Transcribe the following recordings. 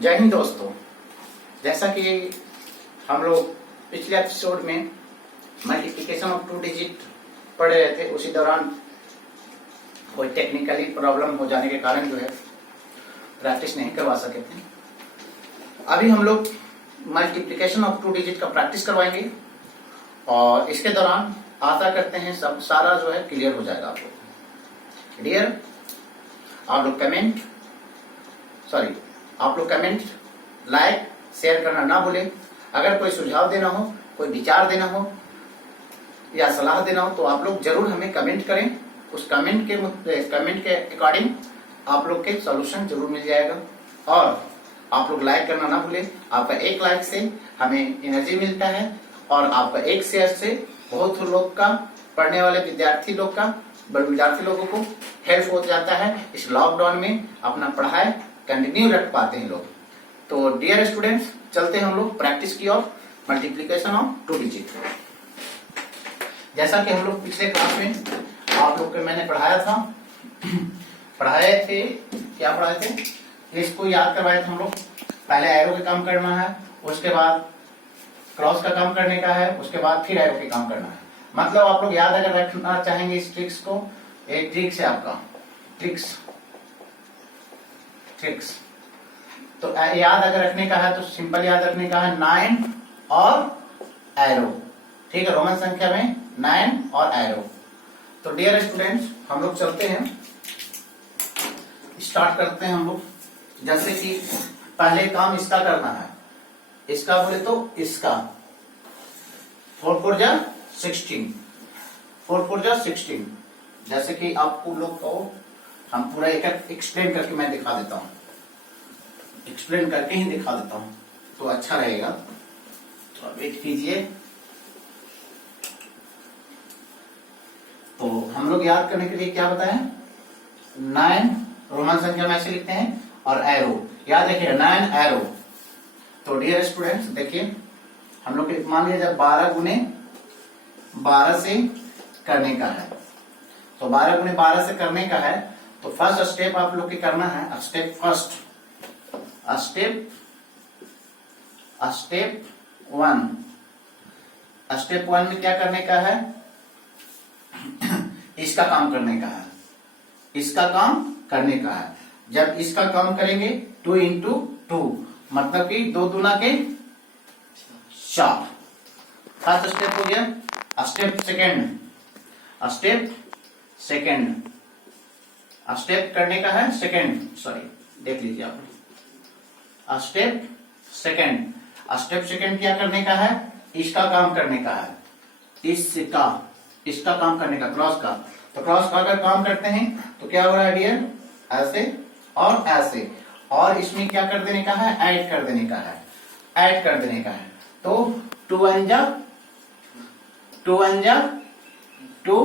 जय हिंद दोस्तों। जैसा कि हम लोग पिछले एपिसोड में मल्टीप्लिकेशन ऑफ 2 डिजिट पढ़ रहे थे, उसी दौरान कोई टेक्निकली प्रॉब्लम हो जाने के कारण जो है प्रैक्टिस नहीं करवा सके थे। अभी हम लोग मल्टीप्लिकेशन ऑफ 2 डिजिट का प्रैक्टिस करवाएंगे और इसके दौरान आशा करते हैं सब सारा जो है क्लियर हो जाएगा आप लोग। डियर, आप लोग कमेंट लाइक शेयर करना ना भूलें। अगर कोई सुझाव देना हो, कोई विचार देना हो या सलाह देना हो तो आप लोग जरूर हमें कमेंट करें। उस कमेंट के अकॉर्डिंग आप लोग के सॉल्यूशन जरूर मिल जाएगा। और आप लोग लाइक करना ना भूलें। आपका एक लाइक से हमें एनर्जी मिलता है और आपका एक शेयर से बहुत लोग का, पढ़ने वाले विद्यार्थी लोगों को हेल्प हो जाता है। इस लॉकडाउन में अपना पढ़ाई कंटिन्यू रख पाते हैं लोग। तो डियर स्टूडेंट्स, चलते हैं हम लोग प्रैक्टिस की ओर, मल्टीप्लिकेशन ऑफ 2 डिजिट। जैसा कि हम लोग पिछले क्लास में आप लोग को मैंने पढ़ाए थे, क्या पढ़ाए थे, इसको याद करवाए थे हम लोग। पहले एरो का काम करना है, उसके बाद क्रॉस का काम करने का है, उसके बाद फिर एरो के काम करना है। मतलब आप लोग याद अगर रखना चाहेंगे इस ट्रिक्स को, एक ट्रिक्स है आपका ट्रिक्स। तो याद अगर रखने का है तो सिंपल याद रखने का है 9 और एरो। ठीक है, रोमन संख्या में 9 और एरो। तो डियर स्टूडेंट्स, हम लोग चलते हैं, स्टार्ट करते हैं हम लोग। जैसे कि पहले काम इसका करना है, इसका बोले तो इसका 4 4 जा 16, 4 4 जा 16। जैसे कि आपको लोग को हम पूरा एक एक्सप्लेन करके मैं दिखा देता हूं, एक्सप्लेन करके ही दिखा देता हूं तो अच्छा रहेगा। तो वेट कीजिए। तो हम लोग याद करने के लिए क्या बताएं, 9 रोमन संख्या में ऐसे लिखते हैं और एरो याद रखिएगा, 9 एरो। तो डियर स्टूडेंट्स देखिए, हम लोग मान लिया जब 12 गुने 12 से करने का है, तो 12 गुने 12 से करने का है तो फर्स्ट स्टेप आप लोग के करना है, स्टेप 1 में क्या करने का है, इसका काम करने का है, इसका काम करने का है। जब इसका काम करेंगे 2 इंटू 2 मतलब कि 2 दूना के 4। फर्स्ट स्टेप हो गया। स्टेप सेकेंड करने का है, सेकेंड देख लीजिए आप। स्टेप सेकेंड क्या करने का है, इसका काम करने का है, इसका काम करने का, क्रॉस का। तो क्रॉस का अगर काम करते हैं तो क्या हो रहा है डियर, ऐसे और ऐसे, और इसमें क्या कर देने का है, ऐड कर देने का है। तो 2 1 जा 2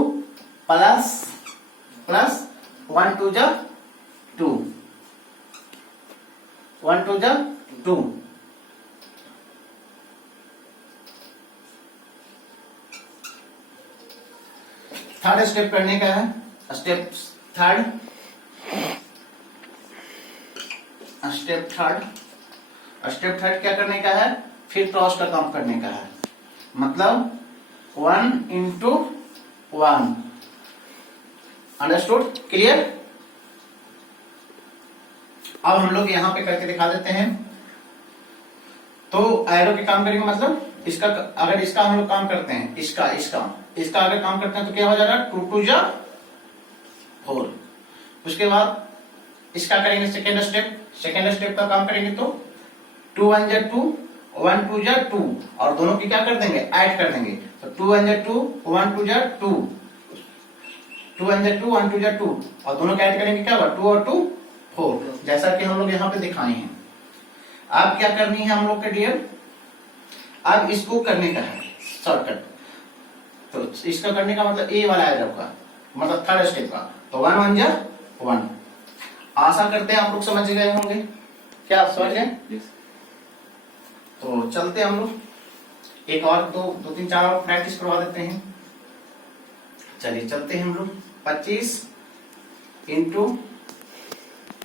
प्लस 1 2 जा 2, 1 2 जा 2। थर्ड स्टेप करने का है, स्टेप थर्ड क्या करने का है, फिर क्रॉस का काम करने का है। मतलब 1 इंटू 1। Understood, clear. अब हम लोग यहां पे करके दिखा देते हैं। तो एरो के काम करेंगे, मतलब इसका, अगर इसका हम लोग काम करते हैं, इसका अगर काम करते हैं तो क्या हो जाएगा, 2 2 जा 4। उसके बाद इसका करेंगे सेकेंड स्टेप का काम करेंगे तो 2 1 जा 2 1 2 जा 2, और दोनों की क्या कर देंगे, ऐड कर देंगे। तो 2 1 जा 2 1 2 जा 2, 2 1 जा 2 1 2 जा 2, और दोनों का ऐड करेंगे, क्या होगा, 2 और 2 4, जैसा कि हम लोग यहाँ पे दिखाए हैं। अब क्या करनी है हम लोग के डियर, अब इसको करने का है शॉर्टकट। तो इसका करने का मतलब ए वाला एरो का, मतलब थर्ड स्टेप का। तो 1 1 जा 1। आशा करते हैं आप लोग समझ गए होंगे। क्या समझ गए? तो चलते हम लोग एक और 2 3 4 और प्रैक्टिस करवा देते हैं। चलिए चलते हैं हम लोग। 25 इंटू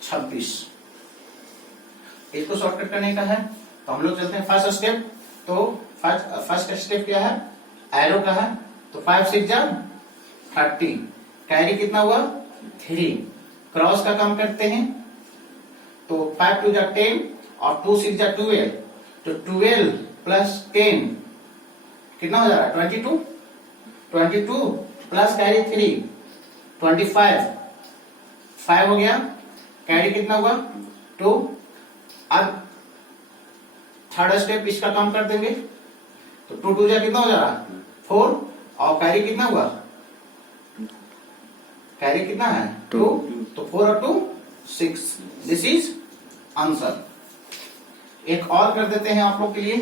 26 इसको शॉर्टकट करने का है तो हम लोग चलते हैं फर्स्ट स्टेप। तो फर्स्ट स्टेप क्या है, एरो का है। तो 5 6 जा 30, कैरी कितना हुआ 3। क्रॉस का काम करते हैं तो 5 2 जा 10 और 2 6 जा 12, तो 12 प्लस 10 कितना हो जा रहा है 22, 22 प्लस कैरी 3 25, 5 हो गया, कैरी कितना हुआ 2। अब थर्ड स्टेप इसका काम कर देंगे तो 2 2 जा कितना हो जा रहा 4 और कैरी कितना हुआ, कैरी कितना है 2, तो 4 और 2 6। This is answer. एक और कर देते हैं आप लोग के लिए,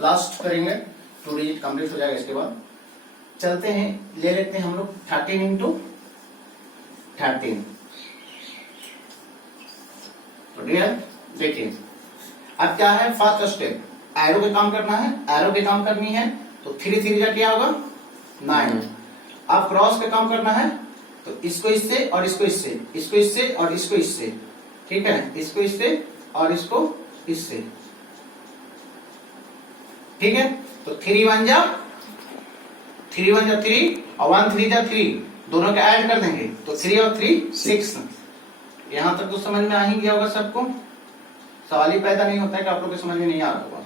लास्ट करेंगे, 2 डिजिट कंप्लीट हो जाएगा। इसके बाद चलते हैं, ले लेते हैं हम लोग 13 इंटू 13। तो डियर देखिए अब क्या है, फर्स्ट स्टेप एरो के काम करना है, एरो के काम करनी है तो 3 3 जा क्या होगा 9। अब क्रॉस के काम करना है तो इसको इससे और इसको इससे, इसको इससे और इसको इससे, ठीक है, इसको इससे और इसको इससे, ठीक है। तो 3 1 जा 3 और 1 3 जा 3, दोनों के ऐड कर देंगे तो 3 और 3 6। यहां तक तो समझ में आ ही गया होगा सबको, सवाल ही पैदा नहीं होता है कि आप लोग को समझ में नहीं आ रहा होगा।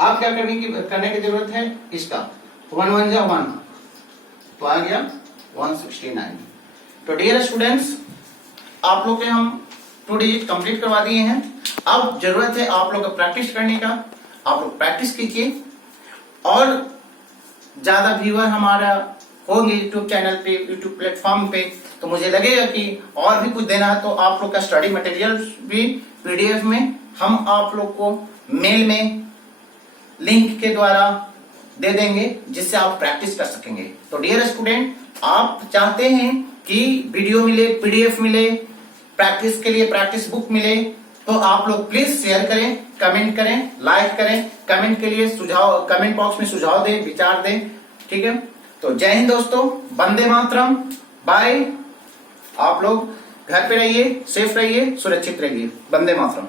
अब क्या करने की जरूरत है, इसका 1 1 जा 1 तो आ गया 169। तो डियर स्टूडेंट्स आप लोग के हम 2 डिजिट कंप्लीट करवा दिए हैं। अब जरूरत है आप लोग को प्रैक्टिस करने का, आप लोग प्रैक्टिस कीजिए और ज्यादा व्यूअर हमारा होंगे यूट्यूब चैनल पे, यूट्यूब प्लेटफॉर्म पे, तो मुझे लगेगा कि और भी कुछ देना है तो आप लोग का स्टडी मटेरियल भी पीडीएफ में हम आप लोग को मेल में लिंक के द्वारा दे देंगे जिससे आप प्रैक्टिस कर सकेंगे। तो डियर स्टूडेंट आप चाहते हैं कि वीडियो मिले, पीडीएफ मिले, प्रैक्टिस के लिए प्रैक्टिस बुक मिले, तो आप लोग प्लीज शेयर करें, कमेंट करें, लाइक करें, कमेंट के लिए सुझाव, कमेंट बॉक्स में सुझाव दें, विचार दें, ठीक है। तो जय हिंद दोस्तों, वंदे मातरम, बाय। आप लोग घर पे रहिए, सेफ रहिए, सुरक्षित रहिए, वंदे मातरम।